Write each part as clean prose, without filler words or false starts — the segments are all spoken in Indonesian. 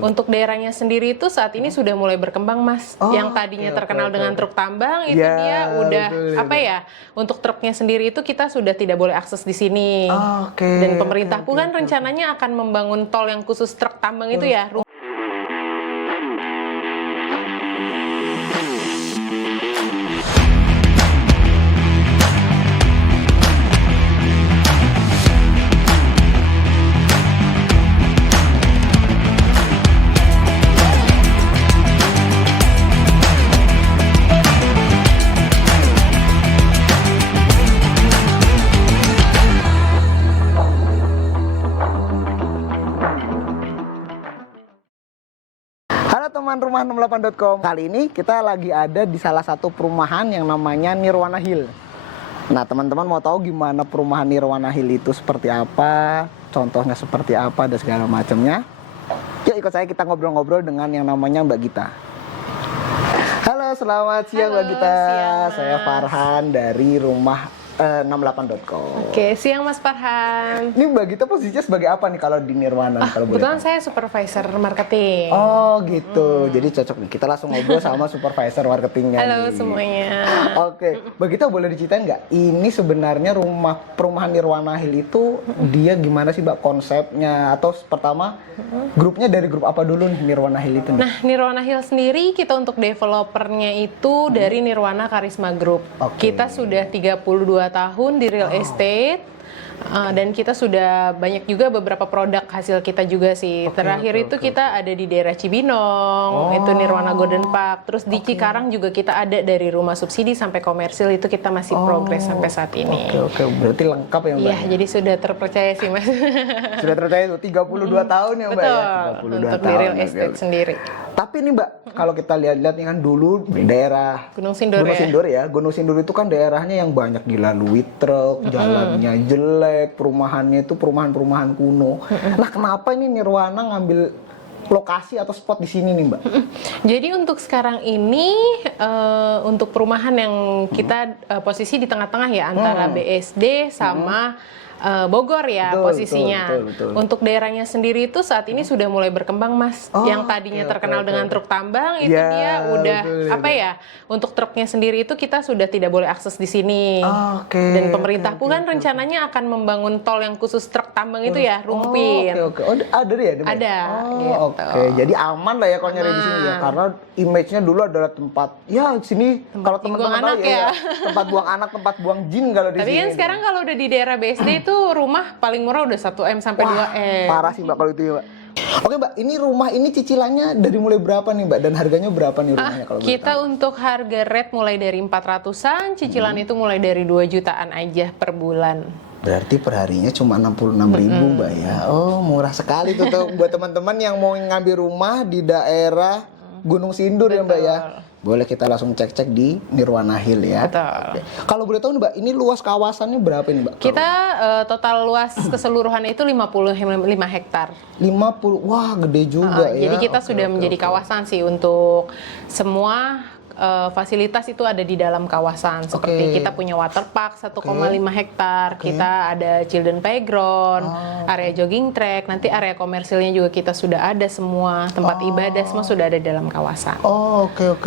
Untuk daerahnya sendiri itu saat ini sudah mulai berkembang, Mas. Yang tadinya terkenal dengan truk tambang itu dia udah untuk truknya sendiri itu kita sudah tidak boleh akses di sini. Dan pemerintah pun kan rencananya akan membangun tol yang khusus truk tambang itu ya. Halo teman rumah 68.com. Kali ini kita lagi ada di salah satu perumahan yang namanya Nirwana Hill. Nah, teman-teman mau tahu gimana perumahan Nirwana Hill itu seperti apa, contohnya seperti apa dan segala macamnya? Yuk ikut saya, kita ngobrol-ngobrol dengan yang namanya Mbak Gita. Halo, selamat siang Mbak Gita. Siang, saya Farhan dari rumah 68.com. Oke, siang Mas Farhan. Ini Mbak Gita posisinya sebagai apa nih kalau di Nirwana? Kalau boleh Kebetulan tahu? saya supervisor marketing. Oh gitu, jadi cocok nih. Kita langsung ngobrol sama supervisor marketingnya. Halo nih. semuanya. Oke, Begitu boleh diceritain nggak? Ini sebenarnya perumahan Nirwana Hill itu dia gimana sih Mbak konsepnya? Atau pertama grupnya dari grup apa dulu nih Nirwana Hill itu? Nah, Nirwana Hill sendiri kita untuk developernya itu dari Nirwana Karisma Group. Kita sudah 32 tahun di real estate. Dan kita sudah banyak juga beberapa produk hasil kita juga sih. Terakhir itu kita ada di daerah Cibinong, itu Nirwana Golden Park. Terus di Cikarang juga kita ada dari rumah subsidi sampai komersil, itu kita masih progres sampai saat ini. Oke, berarti lengkap ya Mbak? Iya, jadi sudah terpercaya sih Mas. Sudah terpercaya tuh 32 tahun ya Mbak Betul, ya? 32 untuk di real estate sendiri. Tapi nih Mbak, kalau kita lihat-lihat nih kan dulu di daerah Gunung Sindur ya? Gunung Sindur itu kan daerahnya yang banyak dilalui truk, jalannya jelek, perumahannya itu perumahan-perumahan kuno. Nah, kenapa ini Nirwana ngambil lokasi atau spot di sini nih Mbak? Jadi untuk sekarang ini untuk perumahan yang kita posisi di tengah-tengah ya antara BSD sama Bogor ya posisinya. Betul. Untuk daerahnya sendiri itu saat ini sudah mulai berkembang Mas. Yang tadinya terkenal dengan truk tambang itu dia udah untuk truknya sendiri itu kita sudah tidak boleh akses di sini. Dan pemerintah pun kan rencananya akan membangun tol yang khusus truk tambang itu ya, Rumpin. Oh, ada ya? Ada. Oke. Jadi aman lah ya kalau nyari di sini ya, karena image-nya dulu adalah tempat sini kalau teman-teman tahu ya, tempat buang anak, tempat buang jin kalau di sini. Tapi kan sekarang kalau udah di daerah BSD itu rumah paling murah udah 1M sampai 2M. Parah sih Mbak kalau itu ya Mbak. Oke Mbak, ini rumah ini cicilannya dari mulai berapa nih Mbak? Dan harganya berapa nih rumahnya kalau kita untuk harga rate mulai dari 400-an, cicilan itu mulai dari 2 jutaan aja per bulan. Berarti perharinya cuma 66.000 Mbak ya. Oh, murah sekali tuh buat teman-teman yang mau ngambil rumah di daerah Gunung Sindur ya Mbak ya. Boleh kita langsung cek-cek di Nirwana Hill ya. Betul. Kalau boleh tahu nih Mbak, ini luas kawasannya berapa nih Mbak? Kita total luas keseluruhan itu 55 hektar. 50, wah gede juga ya. Jadi kita sudah menjadi kawasan sih untuk semua fasilitas itu ada di dalam kawasan. Seperti kita punya water park 1,5 hektar, kita ada children playground, area jogging track, nanti area komersilnya juga kita sudah ada semua, tempat ibadah semua sudah ada di dalam kawasan. Oke.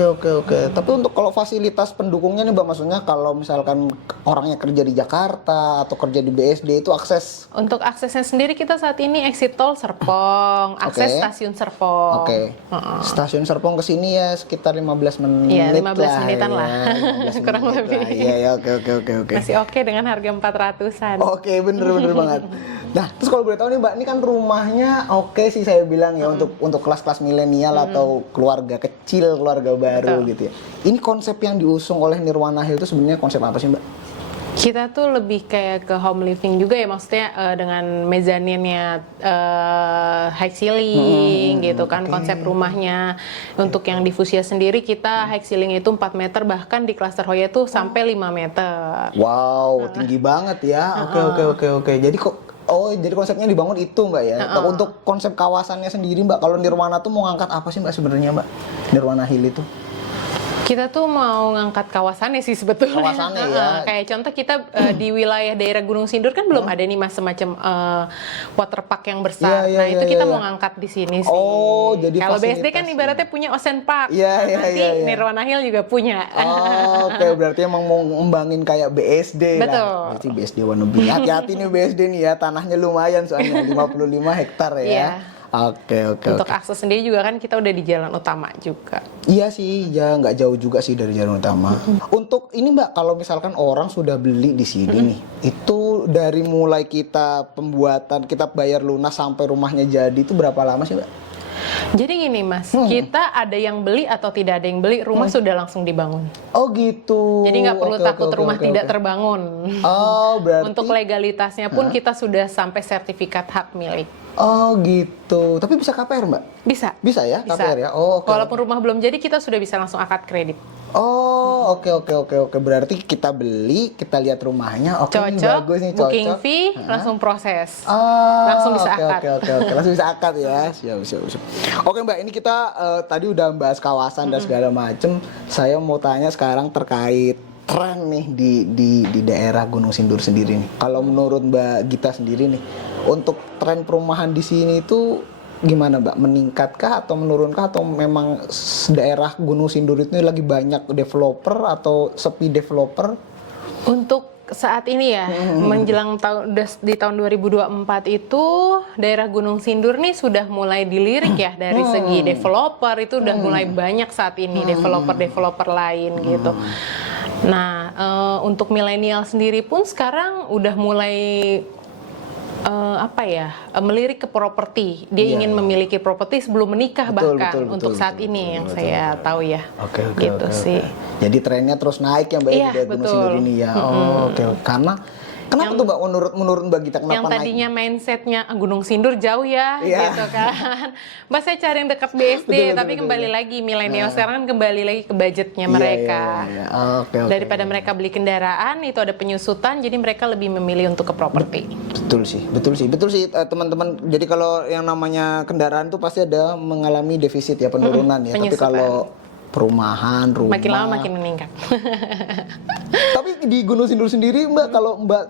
Tapi untuk kalau fasilitas pendukungnya nih Mbak, maksudnya kalau misalkan orangnya kerja di Jakarta atau kerja di BSD itu akses? Untuk aksesnya sendiri kita saat ini exit tol Serpong, akses stasiun Serpong. Stasiun Serpong ke sini ya sekitar 15 menit. Iya, 15 menitan lah. 15 kurang lebih. Iya, oke. Masih oke dengan harga 400-an. Oke, bener banget. Nah, terus kalau boleh tahu nih Mbak, ini kan rumahnya oke sih saya bilang ya untuk kelas-kelas milenial atau keluarga kecil, keluarga baru gitu ya. Ini konsep yang diusung oleh Nirwana Hill itu sebenarnya konsep apa sih Mbak? Kita tuh lebih kayak ke home living juga ya, maksudnya dengan mezaninnya high ceiling gitu kan konsep rumahnya. Untuk yang di Fuchsia sendiri kita high ceiling itu 4 meter, bahkan di Cluster Hoya itu sampai 5 meter. Wow, tinggi banget ya. Oke. Jadi konsepnya dibangun itu Mbak ya. Untuk konsep kawasannya sendiri Mbak, kalau Nirwana tuh mau ngangkat apa sih Mbak sebenarnya Mbak? Nirwana Hill itu? Kita tuh mau ngangkat kawasannya sih sebetulnya. Kawasannya ya. Kayak contoh kita di wilayah daerah Gunung Sindur kan belum ada nih mas semacam waterpark yang besar. Iya, Nah itu iya, kita iya. mau ngangkat di sini sih. Oh, jadi kalau BSD kan fasilitas, ibaratnya punya Ocean Park. Iya, iya, Nanti iya, iya. Nirwana Hill juga punya. Oh, oke, berarti emang mau ngembangin kayak BSD Betul. lah. Berarti BSD wannabe. Hati-hati nih BSD nih ya, tanahnya lumayan soalnya 55 hektar ya. Iya. Oke. Untuk akses sendiri juga kan kita udah di jalan utama juga. Iya sih, ya nggak jauh juga sih dari jalan utama. Untuk ini Mbak, kalau misalkan orang sudah beli di sini nih, itu dari mulai kita pembuatan, kita bayar lunas sampai rumahnya jadi itu berapa lama sih Mbak? Jadi gini mas, kita ada yang beli atau tidak ada yang beli, rumah sudah langsung dibangun. Oh gitu. Jadi nggak perlu Oke, takut oke, rumah oke, tidak oke. terbangun. Oh, berarti. Untuk legalitasnya pun kita sudah sampai sertifikat hak milik. Oh gitu. Tapi bisa KPR Mbak? Bisa. Bisa ya, Bisa. KPR ya. Oh, oke. Walaupun rumah belum jadi, kita sudah bisa langsung akad kredit. Oh, oke. Berarti kita beli, kita lihat rumahnya, oke ini Cocok, bagus nih, booking cocok. fee, langsung proses. Oh, Langsung bisa akad. Oke. Langsung bisa akad ya. Siap. Oke Mbak, ini kita tadi udah bahas kawasan dan segala macem. Saya mau tanya sekarang terkait tren nih di daerah Gunung Sindur sendiri nih. Kalau menurut Mbak Gita sendiri nih, untuk tren perumahan di sini itu gimana Mbak? Meningkatkah atau menurunkah atau memang daerah Gunung Sindur itu lagi banyak developer atau sepi developer? Untuk saat ini ya, menjelang di tahun 2024 itu daerah Gunung Sindur nih sudah mulai dilirik ya dari segi developer itu udah mulai banyak saat ini developer lain gitu. Nah, untuk milenial sendiri pun sekarang udah mulai melirik ke properti. Dia ingin memiliki properti sebelum menikah bahkan untuk saat ini yang saya tahu ya. Oke. Gitu sih. Jadi trennya terus naik ya Mbak Iya, di Gunung Sindur ini ya. Oh, oke. Karena kenapa tuh Mbak menurut Mbak Gita kenapa Yang naik? tadinya mindsetnya Gunung Sindur jauh ya, Iya. gitu kan. Mbak saya cari yang dekat BSD, tapi kembali lagi milenial sekarang kan kembali lagi ke budgetnya mereka. Iya. Oke. Daripada mereka beli kendaraan itu ada penyusutan, jadi mereka lebih memilih untuk ke properti. Betul sih teman-teman. Jadi kalau yang namanya kendaraan tuh pasti ada mengalami defisit ya, penurunan ya. Tapi penyusutan. kalau perumahan, rumah Makin lama makin meningkat. Tapi di Gunung Sindur sendiri Mbak, kalau Mbak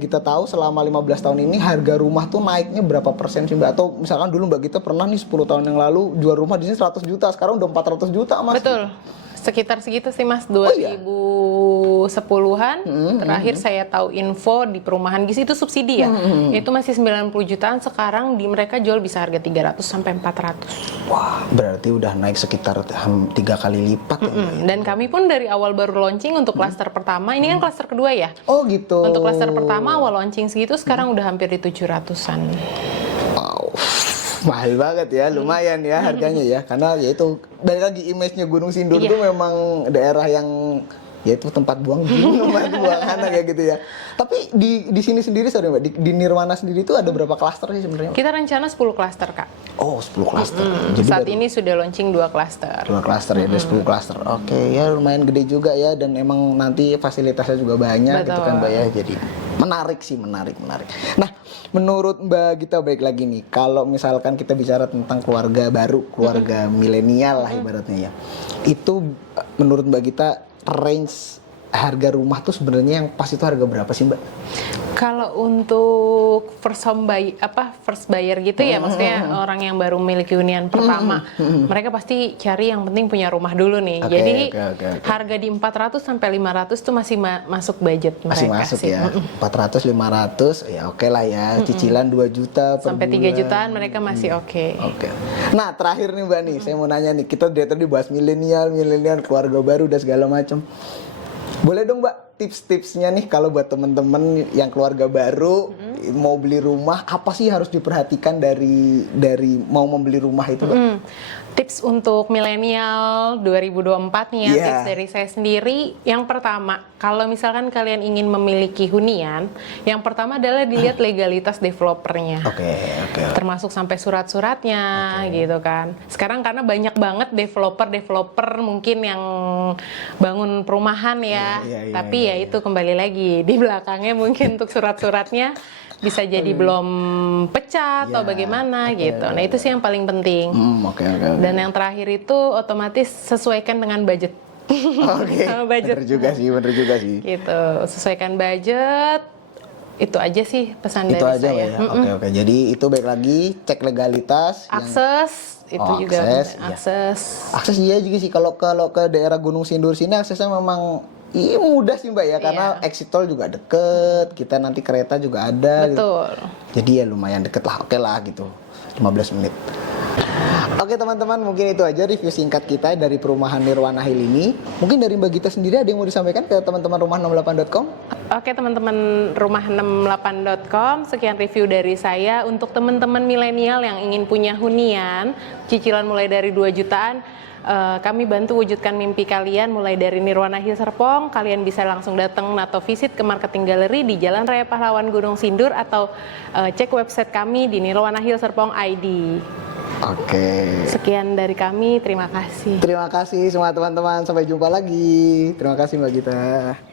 Gita tahu selama 15 tahun ini harga rumah tuh naiknya berapa persen sih Mbak? Atau misalkan dulu Mbak Gita pernah nih 10 tahun yang lalu jual rumah di sini 100 juta, sekarang udah 400 juta Mas. Betul. Sekitar segitu sih Mas, iya? 2010-an. Terakhir saya tahu info di perumahan GIS itu subsidi ya. Itu masih 90 jutaan, sekarang di mereka jual bisa harga 300 sampai 400. Wah, berarti udah naik sekitar 3 kali lipat ya Mbak. Dan kami pun dari awal baru launching untuk klaster pertama, ini kan klaster kedua ya. Oh gitu. Untuk klaster pertama awal launching segitu, sekarang udah hampir di 700-an. Wow. Mahal banget ya, lumayan ya harganya ya. Karena ya itu balik lagi image-nya Gunung Sindur itu memang daerah yang ya itu tempat buang anak ya gitu ya. Tapi di sini sendiri sorry Mbak, di Nirwana sendiri itu ada berapa klaster sih sebenarnya? Kita rencana 10 klaster Kak. Oh, 10 klaster. Jadi Saat ini sudah launching 2 klaster. 2 klaster ya, ada 10 klaster. Oke, ya lumayan gede juga ya, dan emang nanti fasilitasnya juga banyak gitu kan Mbak ya. Jadi menarik sih, menarik. Nah, menurut Mbak Gita baik lagi nih, kalau misalkan kita bicara tentang keluarga baru, keluarga milenial lah ibaratnya ya. Itu menurut Mbak Gita range harga rumah tuh sebenarnya yang pas itu harga berapa sih Mbak? Kalau untuk first buyer gitu ya, maksudnya orang yang baru memiliki hunian pertama, mereka pasti cari yang penting punya rumah dulu nih. Oke, Jadi oke. harga di 400 sampai 500 tuh masih masuk budget Masih mereka masuk sih. ya. 400 500 ya oke lah ya. Cicilan 2 juta per Sampai 3 bulan. jutaan mereka masih oke. Oke. Nah, terakhir nih Mbak nih, saya mau nanya nih, kita dari tadi bahas milenial, keluarga baru dan segala macam. Boleh dong Mbak tips-tipsnya nih kalau buat temen-temen yang keluarga baru mau beli rumah, apa sih harus diperhatikan dari mau membeli rumah itu Mbak? Tips untuk milenial 2024 nih ya, tips dari saya sendiri. Yang pertama, kalau misalkan kalian ingin memiliki hunian, yang pertama adalah dilihat legalitas developernya. Oke. Termasuk sampai surat-suratnya gitu kan. Sekarang karena banyak banget developer mungkin yang bangun perumahan ya. Tapi ya itu kembali lagi di belakangnya mungkin untuk surat-suratnya bisa jadi belum pecah atau Ya, bagaimana oke, gitu. Nah, itu sih yang paling penting. Oke, oke, oke. Dan yang terakhir itu otomatis sesuaikan dengan budget. Oke, Sama budget. bener juga sih. Gitu, sesuaikan budget. Itu aja sih pesan Itu dari aja saya. Mbak, ya. Oke, oke. Jadi itu baik lagi cek legalitas. Akses itu Oh, juga akses, penting. iya. Akses. Akses iya juga sih kalau ke daerah Gunung Sindur sini aksesnya memang iya mudah sih Mbak ya karena exit tol juga deket, kita nanti kereta juga ada. Gitu. Betul. Jadi ya lumayan deket lah, oke lah gitu. 15 menit. Oke teman-teman, mungkin itu aja review singkat kita dari perumahan Nirwana Hill ini. Mungkin dari Mbak Gita sendiri ada yang mau disampaikan ke teman-teman rumah68.com? Oke teman-teman rumah68.com, sekian review dari saya. Untuk teman-teman milenial yang ingin punya hunian, cicilan mulai dari 2 jutaan, kami bantu wujudkan mimpi kalian mulai dari Nirwana Hill Serpong. Kalian bisa langsung datang atau visit ke Marketing Gallery di Jalan Raya Pahlawan Gunung Sindur atau cek website kami di Nirwana Hill Serpong ID. Oke. Sekian dari kami, terima kasih. Terima kasih semua teman-teman, sampai jumpa lagi. Terima kasih Mbak Gita.